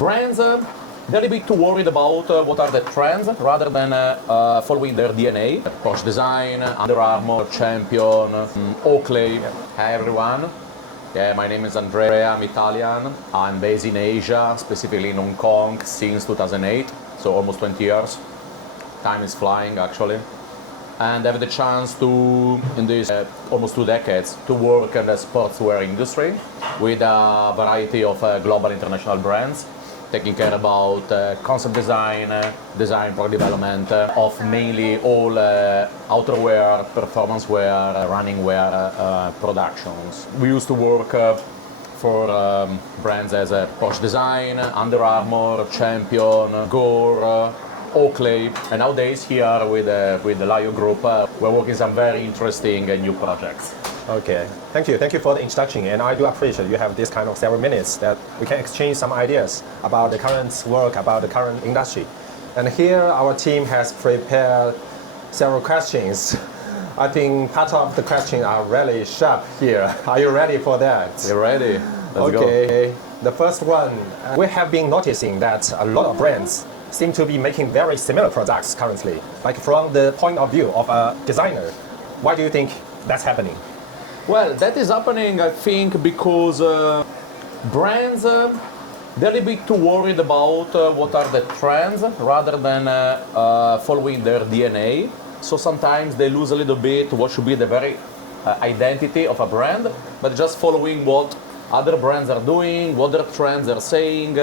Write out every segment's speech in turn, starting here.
Brands, they're a bit too worried about what are the trends rather than following their DNA. Porsche Design, Under Armour, Champion, Oakley. Hi everyone. Yeah, my name is Andrea, I'm Italian. I'm based in Asia, specifically in Hong Kong, since 2008, so almost 20 years. Time is flying, actually. And I have the chance to, in these almost 2 decades, to work in the sportswear industry with a variety of global international brands, taking care about concept design, design product development of mainly all outerwear, performance wear, running wear productions. We used to work for brands as Porsche Design, Under Armour, Champion, Gore, Oakley, and nowadays here with the Lio Group, we're working some very interesting new projects. Okay, thank you for the introduction, and I do appreciate you have this kind of several minutes that we can exchange some ideas about the current work, about the current industry. And here our team has prepared several questions. I think part of the questions are really sharp here. Are you ready for that? You're ready? Let's go. Okay, the first one, we have been noticing that a lot of brands seem to be making very similar products currently. Like from the point of view of a designer, why do you think that's happening? Well, that is happening, I think, because brands, they're a bit too worried about what are the trends rather than following their DNA. So sometimes they lose a little bit what should be the very identity of a brand, but just following what other brands are doing, what their trends are saying,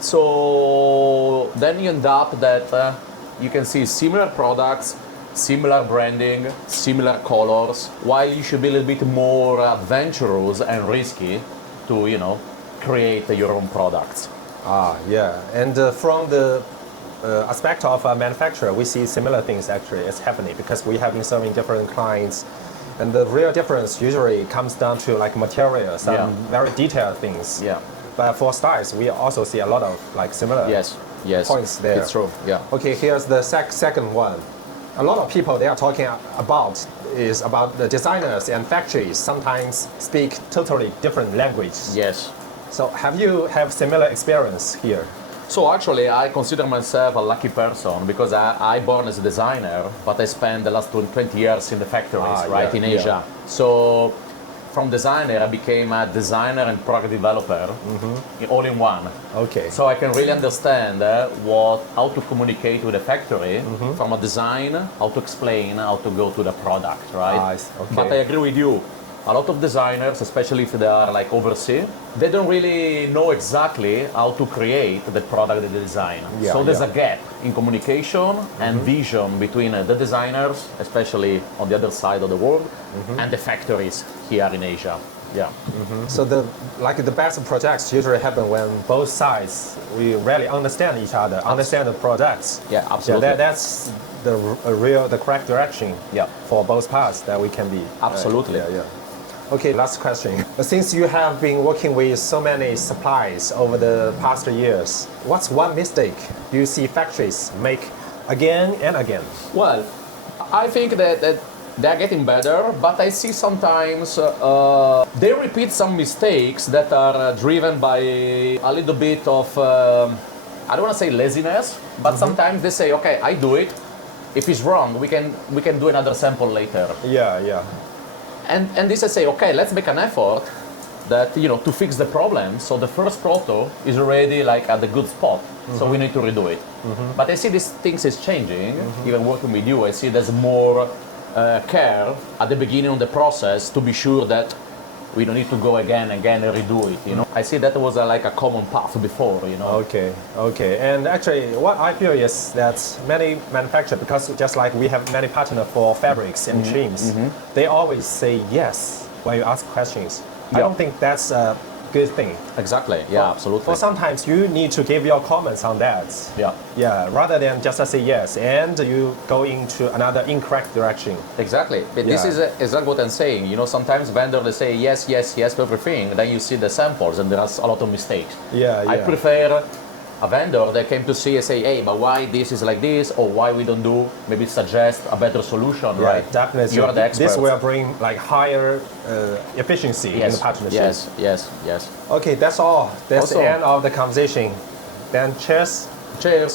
So then you end up that you can see similar products, similar branding, similar colors, while you should be a little bit more adventurous and risky to, create your own products. Yeah. And from the aspect of a manufacturer, we see similar things actually is happening because we have been serving different clients. And the real difference usually comes down to like materials, some very detailed things. Yeah. But for styles, we also see a lot of like similar points there. It's true. Yeah. Okay, here's the second one. A lot of people they are talking about is about the designers and factories sometimes speak totally different languages. Yes. So have you have similar experience here? So actually, I consider myself a lucky person because I born as a designer, but I spent the last 20 years in the factories, in Asia. So from designer, I became a designer and product developer, all in one. Okay. So I can really understand how to communicate with the factory from a design, how to explain, how to go to the product, right? Okay. But I agree with you. A lot of designers, especially if they are like overseas, they don't really know exactly how to create the product that they design. So there's a gap in communication and vision between the designers, especially on the other side of the world, and the factories here in Asia. Yeah. So the best projects usually happen when both sides we really understand each other, understand the products. Yeah, absolutely. That's the correct direction. For both parts that we can be. Absolutely. Okay, last question. Since you have been working with so many suppliers over the past years, what's one mistake you see factories make again and again? Well, I think that they're getting better, but I see sometimes they repeat some mistakes that are driven by a little bit of, I don't want to say laziness, but sometimes they say, okay, I do it. If it's wrong, we can do another sample later. Yeah. And this I say, okay, let's make an effort that to fix the problem. So the first proto is already like at the good spot. So we need to redo it. But I see these things is changing. Even working with you, I see there's more care at the beginning of the process to be sure that we don't need to go again and redo it. I see that was like a common path before. Okay. And actually, what I feel is that many manufacturers, because just like we have many partners for fabrics and trims, they always say yes when you ask questions. I don't think that's a good thing. Exactly. Yeah, absolutely. For sometimes you need to give your comments on that. Yeah. Rather than just say yes and you go into another incorrect direction. Exactly. But this is exactly what I'm saying. Sometimes vendors they say yes to everything. Then you see the samples and there's a lot of mistakes. Yeah. I prefer a vendor that came to see and say, hey, but why this is like this, or why we don't do, maybe suggest a better solution, right? Definitely. You are the expert. This will bring like higher efficiency in the partnership. Yes. Okay, that's all. That's Awesome. the end of the conversation. Then cheers. Cheers.